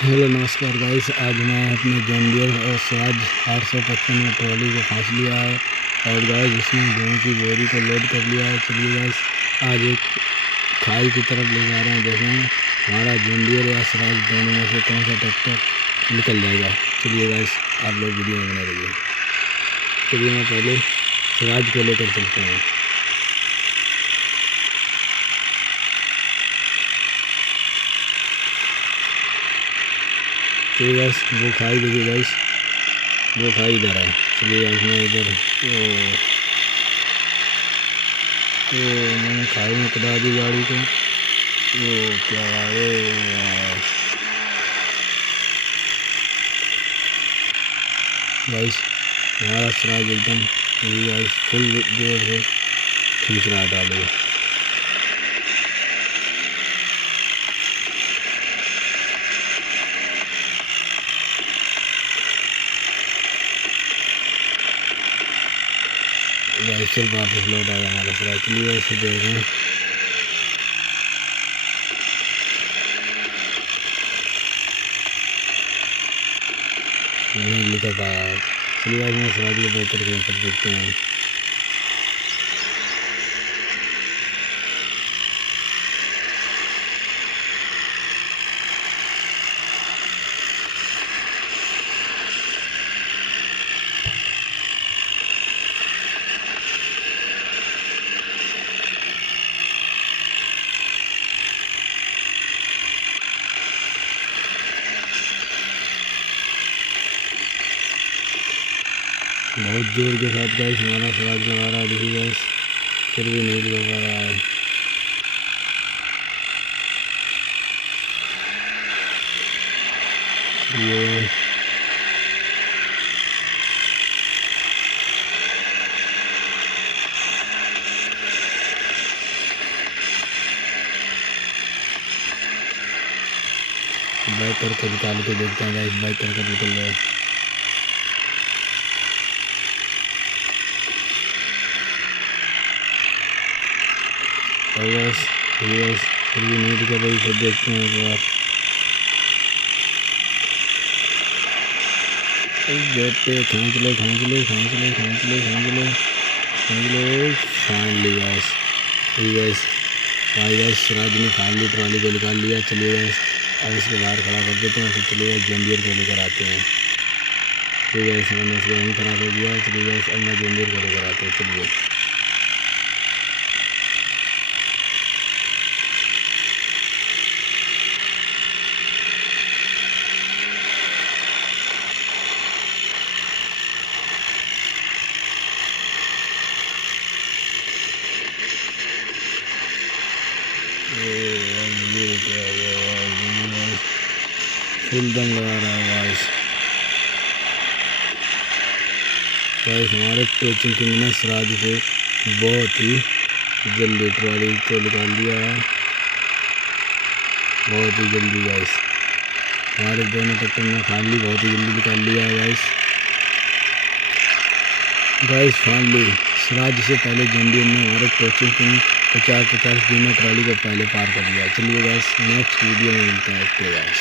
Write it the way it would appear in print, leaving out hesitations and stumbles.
Hello नमस्कार guys. आज मैं अपने जॉन डियर और स्वराज 855 में ट्रॉली को फांस लिया है और गाइस इसमें गेहूं की बोरी को लोड कर लिया है। चलिए गाइस आज एक खाई की तरफ ले जा रहे हैं। देखें हमारा जॉन डियर या स्वराज दोनों में से कौन सा ट्रैक्टर निकल जाएगा। चलिए गाइस आप लोग वीडियो में बने रहिए। चलिए मैं पहले स्वराज को लेकर चलते हैं। चलिए गाइस वो खाई देखिए गाइस, वो खाई इधर है। चलिए गाइस मैं इधर मैंने खाई में कटा दी गाड़ी को। वो क्या है गाइस, हमारा स्वराज एकदम गाइस फुल जोर से खींच रहा है डाले। गाइस चल वापस लौट आया हमारा स्वराज। चलिए ऐसे देख रहे हैं नहीं लिखा पाया है। चलिए आज मैं स्वराज को बेहतर कहीं कर देखते हैं। बहुत जोर के साथ गाइस हमारा स्वराज लगा रहा है। देखिए गाइस फिर भी नहीं लगा पा रहा है। ये बाइक करके निकाल के देखते हैं गाइस। बाइक करके निकल रहा है। और गाइस फिर भी नहीं दिखा रही। फिर देखते हैं एक बार। बेटे खींच लो खींच लो खींच लो खींच लो खींच लो खींच लो। फाइनली गाइस गाइस स्वराज ने फाइनली ट्रॉली को निकाल लिया। चलिए गाइस अब इसको बाहर खड़ा कर देते हैं। फिर चलिए गाइस जॉन डियर को लेकर आते हैं। चलिए गाइस मैंने इसको यहीं खड़ा कर दिया। चलिए गाइस अब मैं जॉन डियर को लेकर आते हैं। चलिए ये क्या हुआ, फुल दम लगा रहा है गाइस। हमारे टोचिंग किंग ने स्वराज से बहुत ही जल्दी ट्रॉली को निकाल दिया है। बहुत ही जल्दी गाइस हमारे दोनों ट्रैक्टर ने फाइनली बहुत ही जल्दी निकाल लिया है गाइस फाइनली स्वराज से पहले जॉन डियर ने हमारे टोचिंग किंग 50 दिन में ट्रॉली को पहले पार कर लिया। चलिए गाइस नेक्स्ट वीडियो में मिलते हैं। Okay guys.